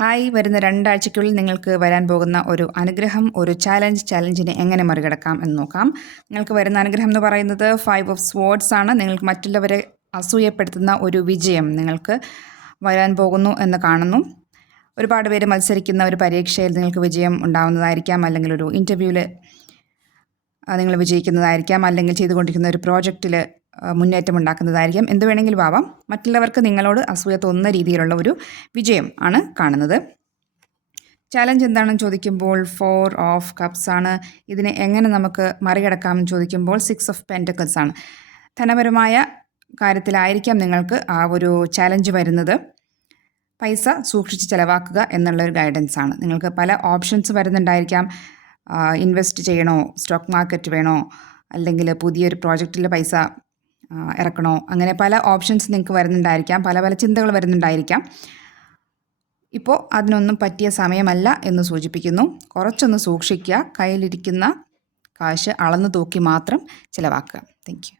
Hi, വരുന്ന 2 ആഴ്ചയ്ക്കുള്ളിൽ നിങ്ങൾക്ക് വരാൻ പോകുന്ന ഒരു അനുഗ്രഹം, ഒരു ചാലഞ്ചിനെ എങ്ങനെ മറികടക്കാം എന്ന് നോക്കാം. നിങ്ങൾക്ക് വരുന്ന അനുഗ്രഹം എന്ന് പറയുന്നത് 5 ഓഫ് സ്വേർഡ്സ് ആണ്. നിങ്ങൾക്ക് മറ്റുള്ളവരെ അസൂയപ്പെടുത്തുന്ന ഒരു വിജയം നിങ്ങൾക്ക് വരാൻ പോകുന്നു എന്ന് കാണുന്നു. ഒരുപാട് പേര് മത്സരിക്കുന്ന ഒരു പരീക്ഷയിൽ നിങ്ങൾക്ക് വിജയം ഉണ്ടാവുന്നതായിരിക്കാം, അല്ലെങ്കിൽ ഒരു ഇൻ്റർവ്യൂവിൽ നിങ്ങൾ വിജയിക്കുന്നതായിരിക്കാം, അല്ലെങ്കിൽ ചെയ്തുകൊണ്ടിരിക്കുന്ന ഒരു പ്രോജക്റ്റിൽ മുന്നേറ്റം ഉണ്ടാക്കുന്നതായിരിക്കാം. എന്ത് വേണമെങ്കിലും ആവാം. മറ്റുള്ളവർക്ക് നിങ്ങളോട് അസൂയ തോന്നുന്ന രീതിയിലുള്ള ഒരു വിജയം ആണ് കാണുന്നത്. ചാലഞ്ച് എന്താണെന്ന് ചോദിക്കുമ്പോൾ 4 ഓഫ് കപ്സ് ആണ്. ഇതിനെ എങ്ങനെ നമുക്ക് മറികടക്കാമെന്ന് ചോദിക്കുമ്പോൾ 6 ഓഫ് പെൻറ്റക്കിൾസ് ആണ്. ധനപരമായ കാര്യത്തിലായിരിക്കാം നിങ്ങൾക്ക് ആ ഒരു ചാലഞ്ച് വരുന്നത്. പൈസ സൂക്ഷിച്ച് ചിലവാക്കുക എന്നുള്ളൊരു ഗൈഡൻസ് ആണ്. നിങ്ങൾക്ക് പല ഓപ്ഷൻസ് വരുന്നുണ്ടായിരിക്കാം. ഇൻവെസ്റ്റ് ചെയ്യണോ, സ്റ്റോക്ക് മാർക്കറ്റ് വേണോ, അല്ലെങ്കിൽ പുതിയൊരു പ്രോജക്റ്റിൽ പൈസ ഇറക്കണോ, അങ്ങനെ പല ഓപ്ഷൻസ് നിങ്ങൾക്ക് വരുന്നുണ്ടായിരിക്കാം. പല പല ചിന്തകൾ വരുന്നുണ്ടായിരിക്കാം. ഇപ്പോൾ അതിനൊന്നും പറ്റിയ സമയമല്ല എന്ന് സൂചിപ്പിക്കുന്നു. കുറച്ചൊന്ന് സൂക്ഷിക്കുക. കയ്യിലിരിക്കുന്ന കാശ് അളന്നു തൂക്കി മാത്രം ചിലവാക്കുക. Thank you.